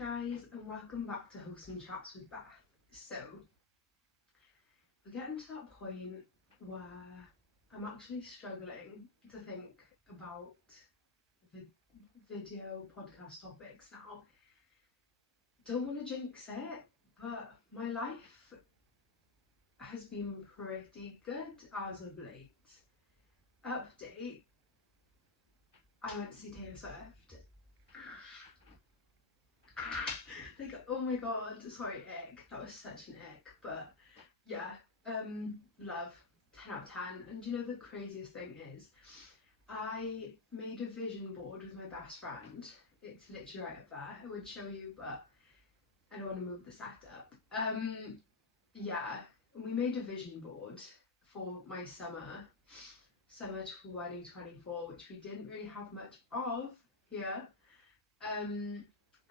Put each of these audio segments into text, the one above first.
guys, and welcome back to Wholesome Chats with Beth. So, we're getting to that point where I'm actually struggling to think about video podcast topics now. Don't want to jinx it, but my life has been pretty good as of late. Update, I went to see Taylor Swift. Like, oh my god, sorry, ick. That was such an ick. But yeah, love, 10 out of 10. And do you know the craziest thing is, I made a vision board with my best friend. It's literally right up there. I would show you, but I don't want to move the setup. Yeah, we made a vision board for my summer 2024, which we didn't really have much of here.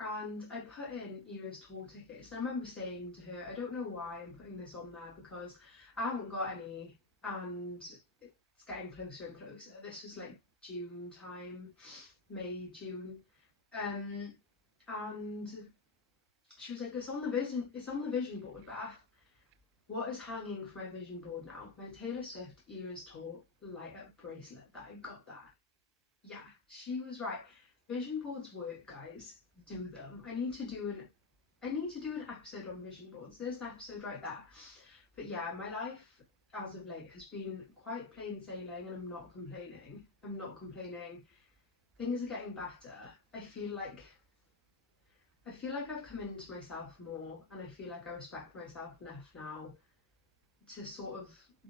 And I put in Era's tour tickets, and I remember saying to her, I don't know why I'm putting this on there because I haven't got any, and it's getting closer and closer. This was like June time, May, June, and she was like, it's on the vision board, Beth. What is hanging from my vision board now? My Taylor Swift Era's tour light up bracelet that I got there. Yeah, she was right. Vision boards work, guys. Do them. I need to do an episode on vision boards. There's an episode right there. But yeah, my life as of late has been quite plain sailing, and I'm not complaining. Things are getting better. I feel like I've come into myself more, and I feel like I respect myself enough now to sort of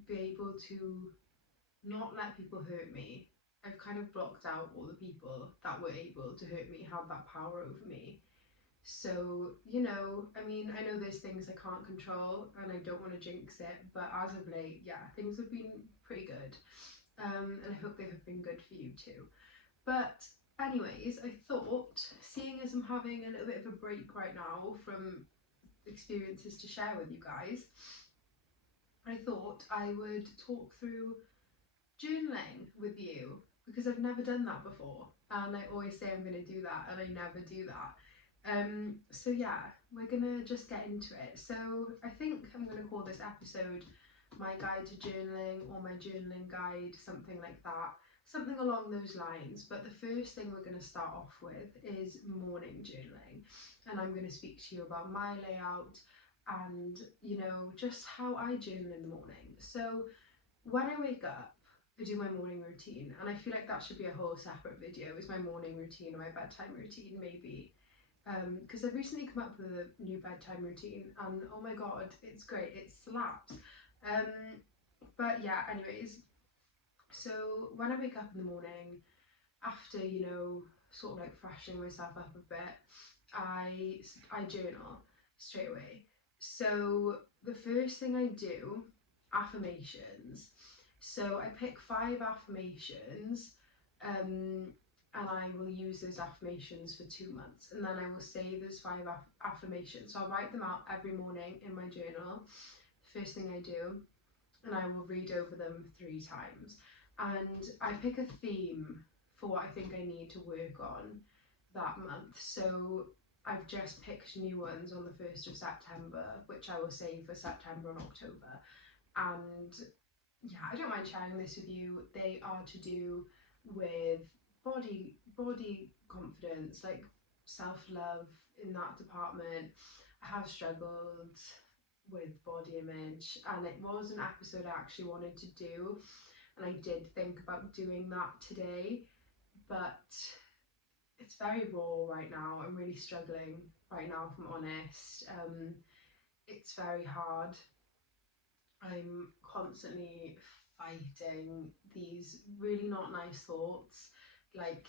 be able to not let people hurt me. I've kind of blocked out all the people that were able to hurt me, had that power over me. So, you know, I mean, I know there's things I can't control and I don't want to jinx it, but as of late, yeah, things have been pretty good. And I hope they have been good for you too. But anyways, I thought, seeing as I'm having a little bit of a break right now from experiences to share with you guys, I thought I would talk through journaling with you, because I've never done that before, and I always say I'm going to do that and I never do that. So yeah, we're gonna just get into it. So I think I'm going to call this episode my guide to journaling, or my journaling guide, something like that, something along those lines. But the first thing we're going to start off with is morning journaling, and I'm going to speak to you about my layout and, you know, just how I journal in the morning. So when I wake up, I do my morning routine, and I feel like that should be a whole separate video, is my morning routine or my bedtime routine maybe, because I've recently come up with a new bedtime routine, and oh my god, it's great, it slaps. But yeah, anyways, so when I wake up in the morning, after, you know, sort of like freshening myself up a bit, I journal straight away. So the first thing I do, affirmations. So I pick 5 affirmations, and I will use those affirmations for 2 months, and then I will say those 5 affirmations. So I'll write them out every morning in my journal, first thing I do, and I will read over them 3 times. And I pick a theme for what I think I need to work on that month. So I've just picked new ones on the 1st of September, which I will save for September and October. And yeah, I don't mind sharing this with you. They are to do with body confidence, like self-love in that department. I have struggled with body image, and it was an episode I actually wanted to do, and I did think about doing that today, but it's very raw right now. I'm really struggling right now, if I'm honest. It's very hard. I'm constantly fighting these really not nice thoughts, like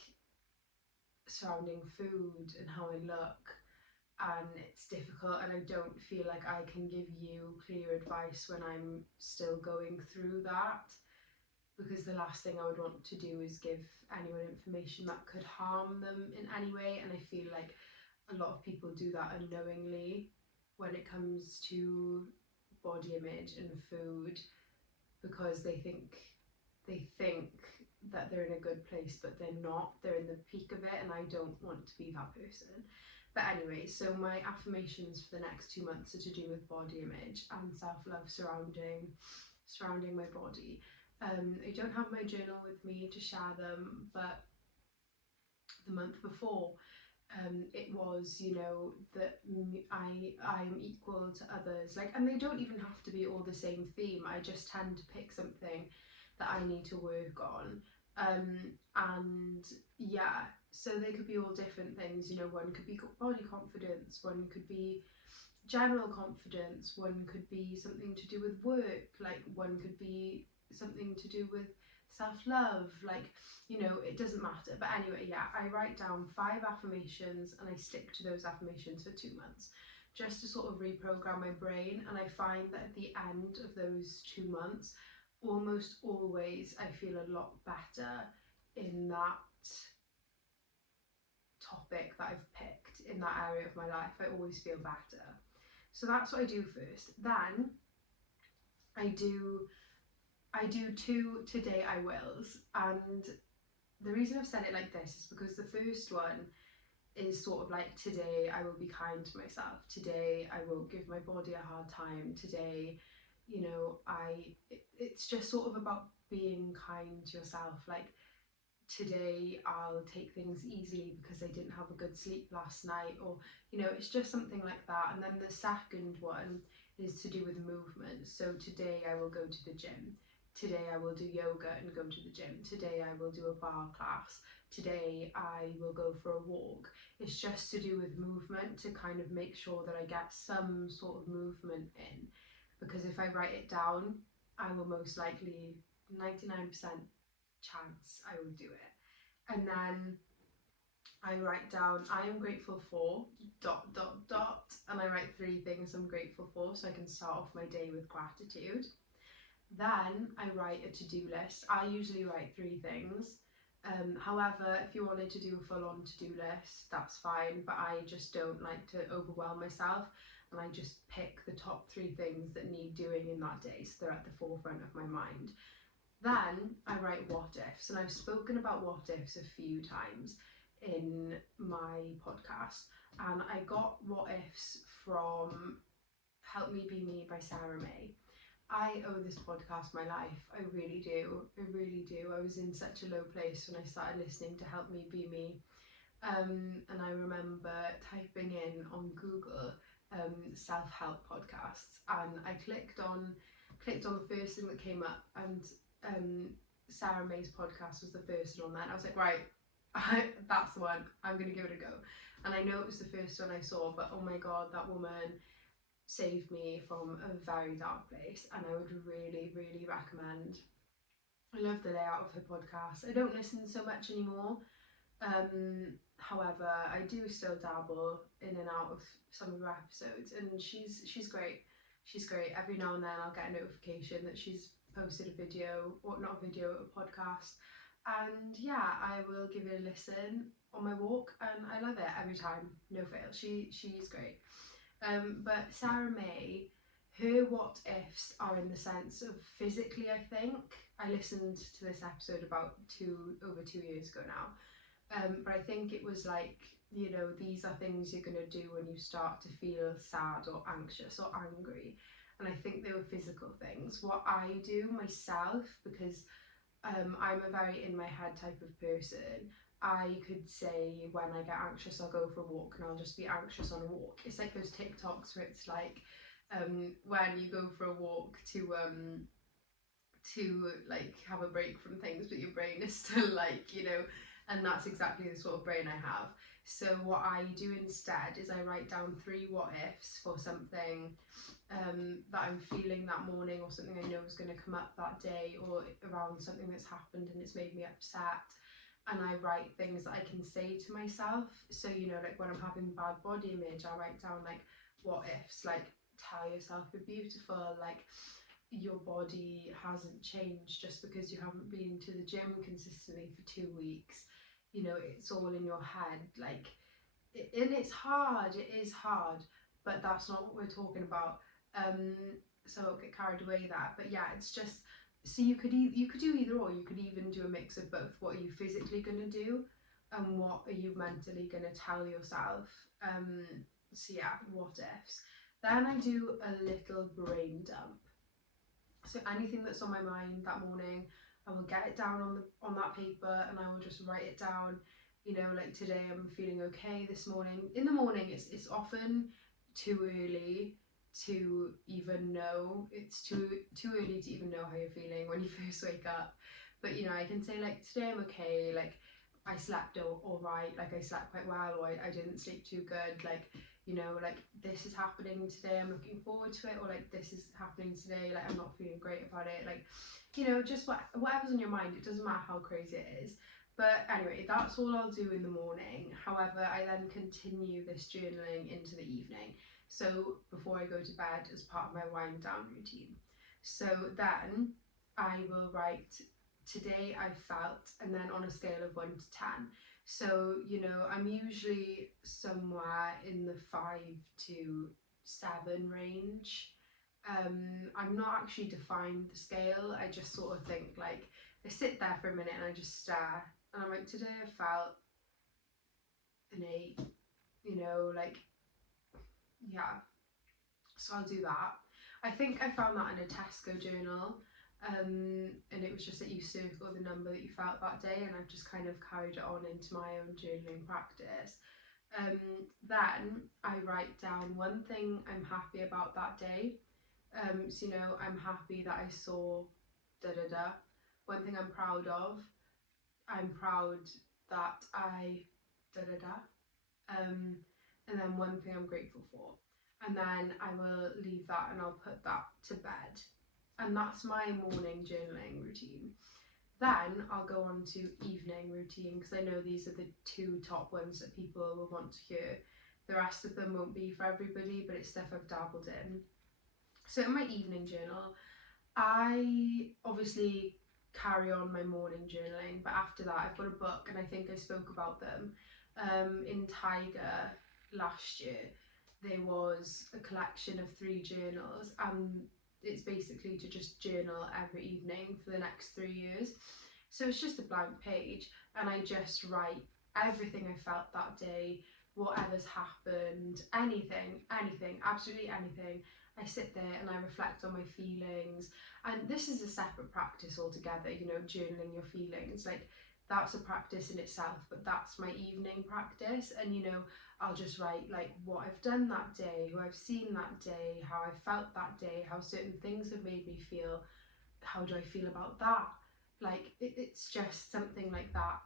surrounding food and how I look, and it's difficult, and I don't feel like I can give you clear advice when I'm still going through that, because the last thing I would want to do is give anyone information that could harm them in any way, and I feel like a lot of people do that unknowingly when it comes to body image and food, because they think that they're in a good place, but they're not. They're in the peak of it, and I don't want to be that person. But anyway, so my affirmations for the next 2 months are to do with body image and self-love surrounding my body. I don't have my journal with me to share them, but the month before, it was, you know, that I'm equal to others, like, and they don't even have to be all the same theme. I just tend to pick something that I need to work on, and yeah, so they could be all different things, you know. One could be body confidence, one could be general confidence, one could be something to do with work, like one could be something to do with self-love, like, you know, it doesn't matter. But anyway, yeah, I write down 5 affirmations and I stick to those affirmations for 2 months just to sort of reprogram my brain. And I find that at the end of those 2 months, almost always I feel a lot better in that topic that I've picked, in that area of my life. I always feel better. So that's what I do first. Then I do 2 today I wills, and the reason I've said it like this is because the first one is sort of like, today I will be kind to myself, today I will give my body a hard time, today, you know, it's just sort of about being kind to yourself, like, today I'll take things easily because I didn't have a good sleep last night, or, you know, it's just something like that. And then the second one is to do with movement. So today I will go to the gym, today I will do yoga and go to the gym, today I will do a bar class, today I will go for a walk. It's just to do with movement, to kind of make sure that I get some sort of movement in, because if I write it down, I will most likely, 99% chance I will do it. And then I write down, I am grateful for ... and I write 3 things I'm grateful for, so I can start off my day with gratitude. Then I write a to-do list. I usually write 3 things. However, if you wanted to do a full-on to-do list, that's fine, but I just don't like to overwhelm myself, and I just pick the top 3 things that need doing in that day, so they're at the forefront of my mind. Then I write what ifs, and I've spoken about what ifs a few times in my podcast, and I got what ifs from Help Me Be Me by Sarah May. I owe this podcast my life, I really do, I really do. I was in such a low place when I started listening to Help Me Be Me, and I remember typing in on Google self-help podcasts, and I clicked on the first thing that came up, and Sarah May's podcast was the first one on there, and I was like, right, that's the one, I'm gonna give it a go. And I know it was the first one I saw, but oh my god, that woman saved me from a very dark place, and I would really, really recommend. I love the layout of her podcast. I don't listen so much anymore, however, I do still dabble in and out of some of her episodes, and she's great. She's great. Every now and then I'll get a notification that she's posted a video, or not a video, a podcast, and yeah, I will give it a listen on my walk, and I love it every time, no fail. She's great. But Sarah May, her what ifs are in the sense of physically, I think. I listened to this episode about over 2 years ago now, but I think it was like, you know, these are things you're going to do when you start to feel sad or anxious or angry. And I think they were physical things. What I do myself, because I'm a very in my head type of person, I could say when I get anxious I'll go for a walk, and I'll just be anxious on a walk. It's like those TikToks where it's like when you go for a walk to like have a break from things, but your brain is still like, you know, and that's exactly the sort of brain I have. So what I do instead is I write down 3 what ifs for something that I'm feeling that morning, or something I know is going to come up that day, or around something that's happened and it's made me upset. And I write things that I can say to myself. So, you know, like when I'm having bad body image, I write down like what ifs, like tell yourself you're beautiful, like your body hasn't changed just because you haven't been to the gym consistently for 2 weeks. You know, it's all in your head, like, and it's hard, it is hard, but that's not what we're talking about. So I won't get carried away that, but yeah, it's just So you could you could do either or. You could even do a mix of both. What are you physically going to do, and what are you mentally going to tell yourself? So yeah, what ifs. Then I do a little brain dump. So anything that's on my mind that morning, I will get it down on that paper, and I will just write it down. You know, like today I'm feeling okay this morning. In the morning, it's often too early to even know. It's too early to even know how you're feeling when you first wake up. But you know, I can say like today I'm okay. Like I slept all right. Like I slept quite well, or I didn't sleep too good. Like you know, like this is happening today, I'm looking forward to it, or like this is happening today, like I'm not feeling great about it. Like, you know, just whatever's on your mind, it doesn't matter how crazy it is. But anyway, that's all I'll do in the morning. However, I then continue this journaling into the evening. So before I go to bed as part of my wind down routine. So then I will write today I felt, and then on a scale of 1 to 10. So, you know, I'm usually somewhere in the 5 to 7 range. I'm not actually defined the scale. I just sort of think like I sit there for a minute and I just stare, and I'm like, today I felt an 8, you know, like yeah. So I'll do that. I think I found that in a Tesco journal. And it was just that you circle the number that you felt that day, and I've just kind of carried it on into my own journaling practice. Then I write down one thing I'm happy about that day. So you know, I'm happy that I saw da da da. One thing I'm proud of. I'm proud that I da da da. And then one thing I'm grateful for. And then I will leave that and I'll put that to bed. And that's my morning journaling routine. Then I'll go on to evening routine, because I know these are the 2 top ones that people will want to hear. The rest of them won't be for everybody, but it's stuff I've dabbled in. So in my evening journal, I obviously carry on my morning journaling, but after that I've got a book, and I think I spoke about them in Tiger last year. There was a collection of 3 journals, and it's basically to just journal every evening for the next 3 years. So it's just a blank page, and I just write everything I felt that day, whatever's happened, anything, absolutely anything. I sit there and I reflect on my feelings, and this is a separate practice altogether, you know, journaling your feelings. Like, that's a practice in itself, but that's my evening practice. And you know, I'll just write like what I've done that day, who I've seen that day, how I felt that day, how certain things have made me feel, how do I feel about that. Like it's just something like that.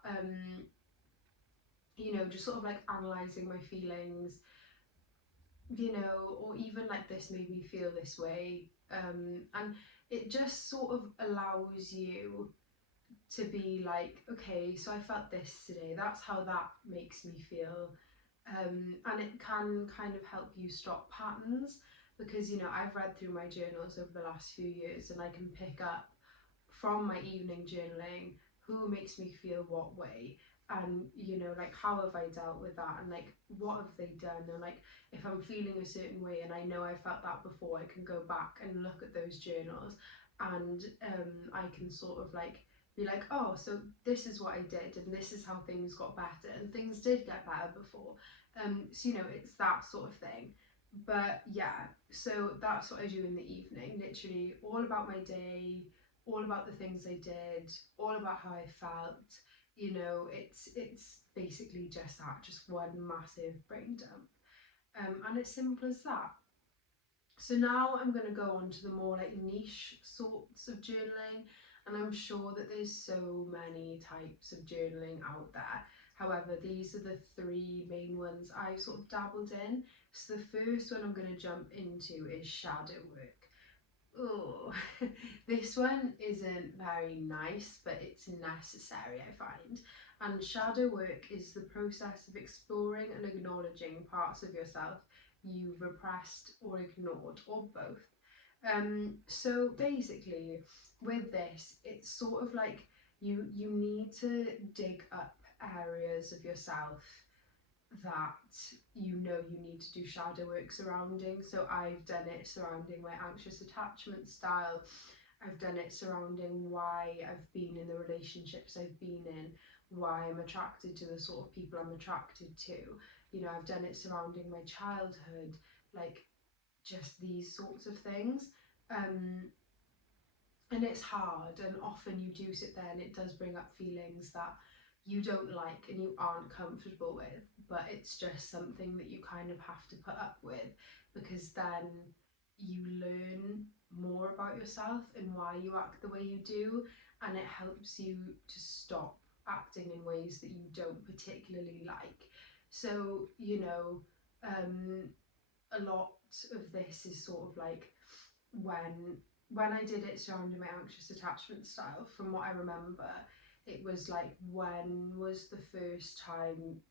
You know, just sort of like analysing my feelings, you know, or even like this made me feel this way. And it just sort of allows you to be like, okay, so I felt this today, that's how that makes me feel. And it can kind of help you stop patterns, because you know, I've read through my journals over the last few years, and I can pick up from my evening journaling who makes me feel what way, and you know, like how have I dealt with that, and like what have they done, and like if I'm feeling a certain way and I know I felt that before, I can go back and look at those journals, and I can sort of like be like, oh, so this is what I did, and this is how things got better, and things did get better before. So you know, it's that sort of thing. But yeah, so that's what I do in the evening, literally all about my day, all about the things I did, all about how I felt. You know, it's basically just that, just one massive brain dump. And it's simple as that. So now I'm going to go on to the more like niche sorts of journaling, and I'm sure that there's so many types of journaling out there. However, these are the 3 main ones I've sort of dabbled in. So the first one I'm going to jump into is shadow work. Oh, this one isn't very nice, but it's necessary, I find. And shadow work is the process of exploring and acknowledging parts of yourself you've repressed or ignored, or both. So basically, with this, it's sort of like you need to dig up areas of yourself that you know you need to do shadow work surrounding. So I've done it surrounding my anxious attachment style. I've done it surrounding why I've been in the relationships I've been in, why I'm attracted to the sort of people I'm attracted to. You know, I've done it surrounding my childhood, like just these sorts of things. Um, and it's hard, and often you do sit there and it does bring up feelings that you don't like and you aren't comfortable with, but it's just something that you kind of have to put up with, because then you learn more about yourself and why you act the way you do, and it helps you to stop acting in ways that you don't particularly like. So, you know, a lot of this is sort of like when I did it surrounding my anxious attachment style, from what I remember, it was like, when was the first time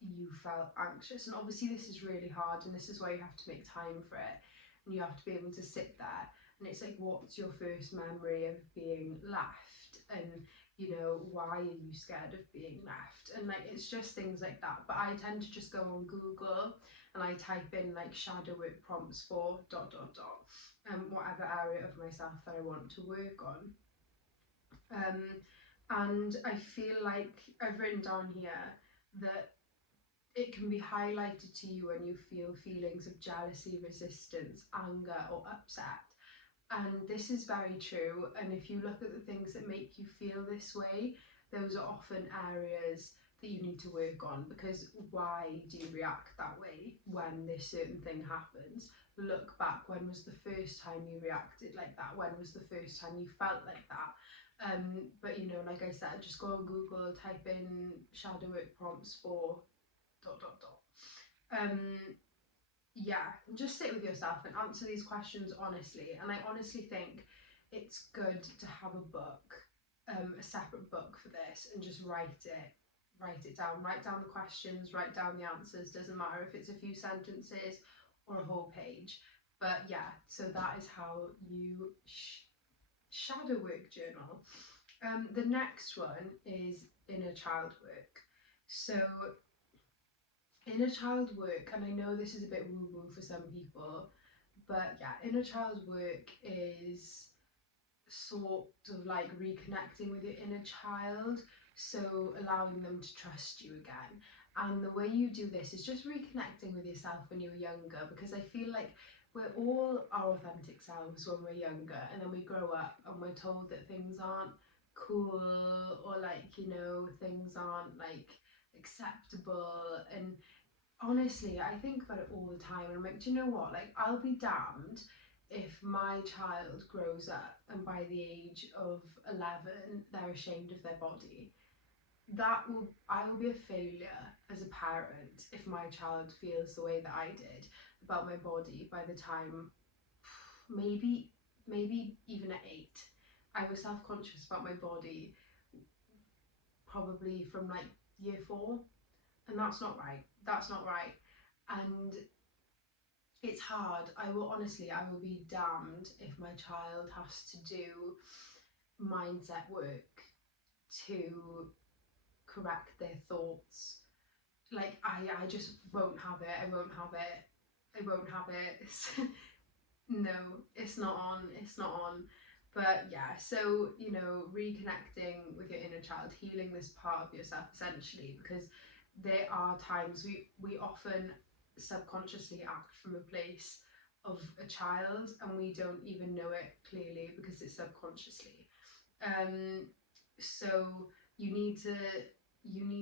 you felt anxious? And obviously this is really hard, and this is why you have to make time for it, and you have to be able to sit there, and it's like, what's your first memory of being left, and you know, why are you scared of being left? And like, it's just things like that. But I tend to just go on Google and I type in like shadow work prompts for dot dot dot, whatever area of myself that I want to work on. And I feel like I've written down here that it can be highlighted to you when you feel feelings of jealousy, resistance, anger, or upset. And this is very true. And if you look at the things that make you feel this way, those are often areas that you need to work on, because why do you react that way when this certain thing happens? Look back, when was the first time you reacted like that? When was the first time you felt like that? But you know, like I said, just go on Google, type in shadow work prompts for dot dot dot. Yeah, just sit with yourself and answer these questions honestly. And I honestly think it's good to have a book, a separate book for this, and just write it down, write down the questions, write down the answers. Doesn't matter if it's a few sentences or a whole page. But yeah, so that is how you shadow work journal. The next one is inner child work. So inner child work, and I know this is a bit woo woo for some people, but yeah, inner child work is sort of like reconnecting with your inner child, so allowing them to trust you again. And the way you do this is just reconnecting with yourself when you were younger, because I feel like we're all our authentic selves when we're younger, and then we grow up and we're told that things aren't cool, or like, you know, things aren't like acceptable. And honestly, I think about it all the time, and I'm like, do you know what? Like, I'll be damned if my child grows up and by the age of 11 they're ashamed of their body. I will be a failure as a parent if my child feels the way that I did about my body by the time, maybe even at 8. I was self-conscious about my body probably from like year 4, and that's not right. That's not right. And it's hard. I will be damned if my child has to do mindset work to correct their thoughts. Like, I just won't have it. I won't have it. I won't have it. No, it's not on. It's not on. But yeah, so, you know, reconnecting with your inner child, healing this part of yourself essentially, because there are times we often subconsciously act from a place of a child, and we don't even know it clearly because it's subconsciously. So you need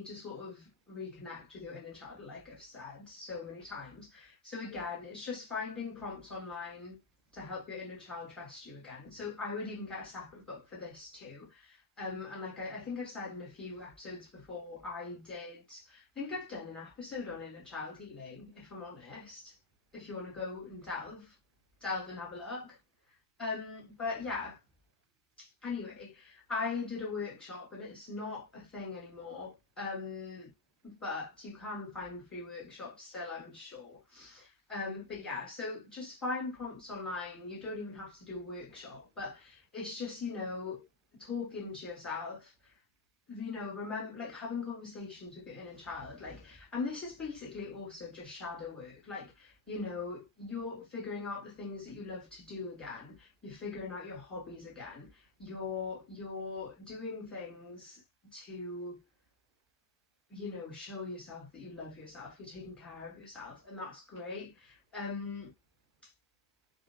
to sort of reconnect with your inner child, like I've said so many times. So again, it's just finding prompts online to help your inner child trust you again. So I would even get a separate book for this too. And like I think I've said in a few episodes before, I think I've done an episode on inner child healing, if I'm honest. If you want to go and delve and have a look. But yeah, anyway, I did a workshop, and it's not a thing anymore. But you can find free workshops still, I'm sure. But yeah, so just find prompts online. You don't even have to do a workshop, but it's just, you know, talking to yourself, you know, remember, like, having conversations with your inner child, like, and this is basically also just shadow work. Like, you know, you're figuring out the things that you love to do again, you're figuring out your hobbies again, you're doing things to, you know, show yourself that you love yourself, you're taking care of yourself, and that's great. um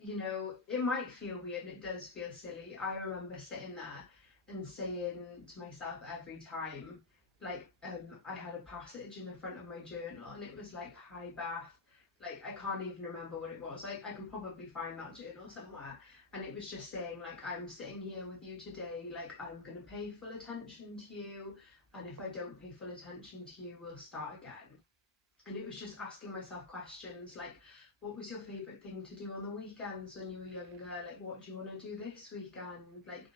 you know, it might feel weird, and it does feel silly. I remember sitting there and saying to myself every time, like, I had a passage in the front of my journal, and it was like, "Hi Beth," like, I can't even remember what it was. Like, I can probably find that journal somewhere, and it was just saying, like, "I'm sitting here with you today, like, I'm gonna pay full attention to you, and if I don't pay full attention to you, we'll start again." And it was just asking myself questions like, what was your favourite thing to do on the weekends when you were younger? Like, what do you want to do this weekend? Like,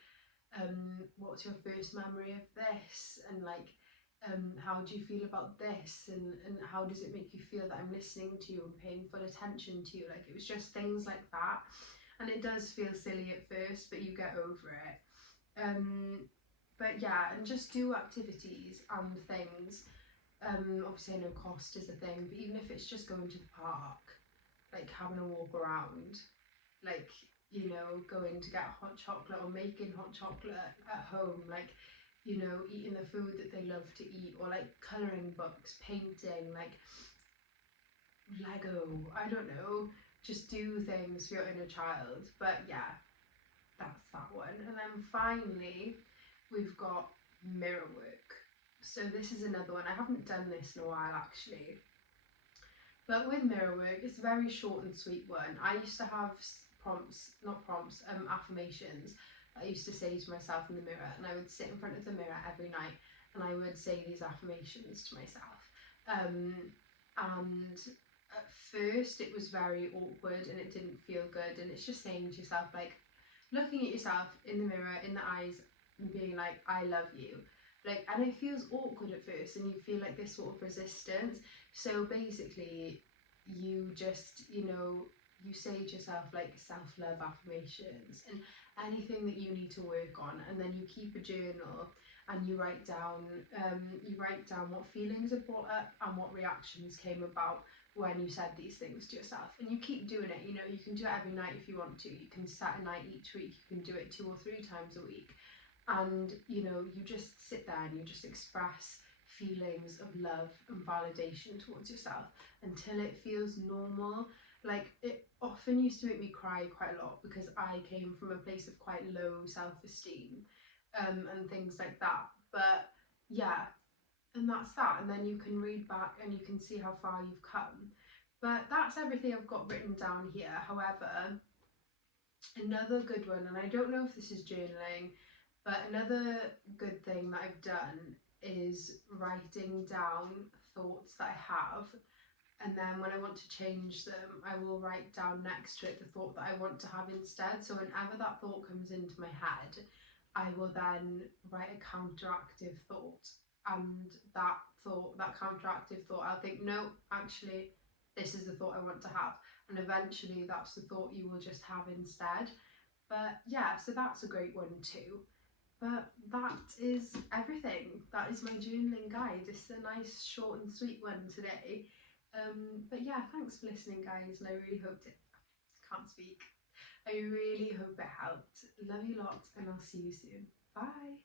what's your first memory of this? And like, how do you feel about this? And how does it make you feel that I'm listening to you and paying full attention to you? Like, it was just things like that. And it does feel silly at first, but you get over it. But yeah, and just do activities and things. Obviously I know cost is a thing, but even if it's just going to the park, like having a walk around, like, you know, going to get hot chocolate or making hot chocolate at home, like, you know, eating the food that they love to eat, or like colouring books, painting, like Lego, I don't know, just do things for your inner child. But yeah, that's that one. And then finally, we've got mirror work. So this is another one. I haven't done this in a while actually. But with mirror work, it's a very short and sweet one. I used to have affirmations that I used to say to myself in the mirror, and I would sit in front of the mirror every night and I would say these affirmations to myself. And at first it was very awkward and it didn't feel good, and it's just saying to yourself, like, looking at yourself in the mirror, in the eyes, and being like, "I love you." Like, and it feels awkward at first and you feel like this sort of resistance. So basically, you just, you know, you say to yourself like self-love affirmations and anything that you need to work on, and then you keep a journal and you write down what feelings are brought up and what reactions came about when you said these things to yourself, and you keep doing it. You know, you can do it every night if you want to, you can set a night each week, you can do it 2 or 3 times a week, and you know, you just sit there and you just express feelings of love and validation towards yourself until it feels normal. Like, it often used to make me cry quite a lot because I came from a place of quite low self-esteem, and things like that. But yeah, and that's that. And then you can read back and you can see how far you've come. But that's everything I've got written down here. However, another good one, and I don't know if this is journaling, but another good thing that I've done is writing down thoughts that I have, and then when I want to change them, I will write down next to it the thought that I want to have instead. So whenever that thought comes into my head, I will then write a counteractive thought, and that counteractive thought, I'll think, no, actually, this is the thought I want to have, and eventually that's the thought you will just have instead. But yeah, so that's a great one too. But that is everything. That is my journaling guide. It's a nice, short and sweet one today. But yeah, thanks for listening, guys, and I really hoped it. Can't speak. I really hope it helped. Love you lots, and I'll see you soon. Bye.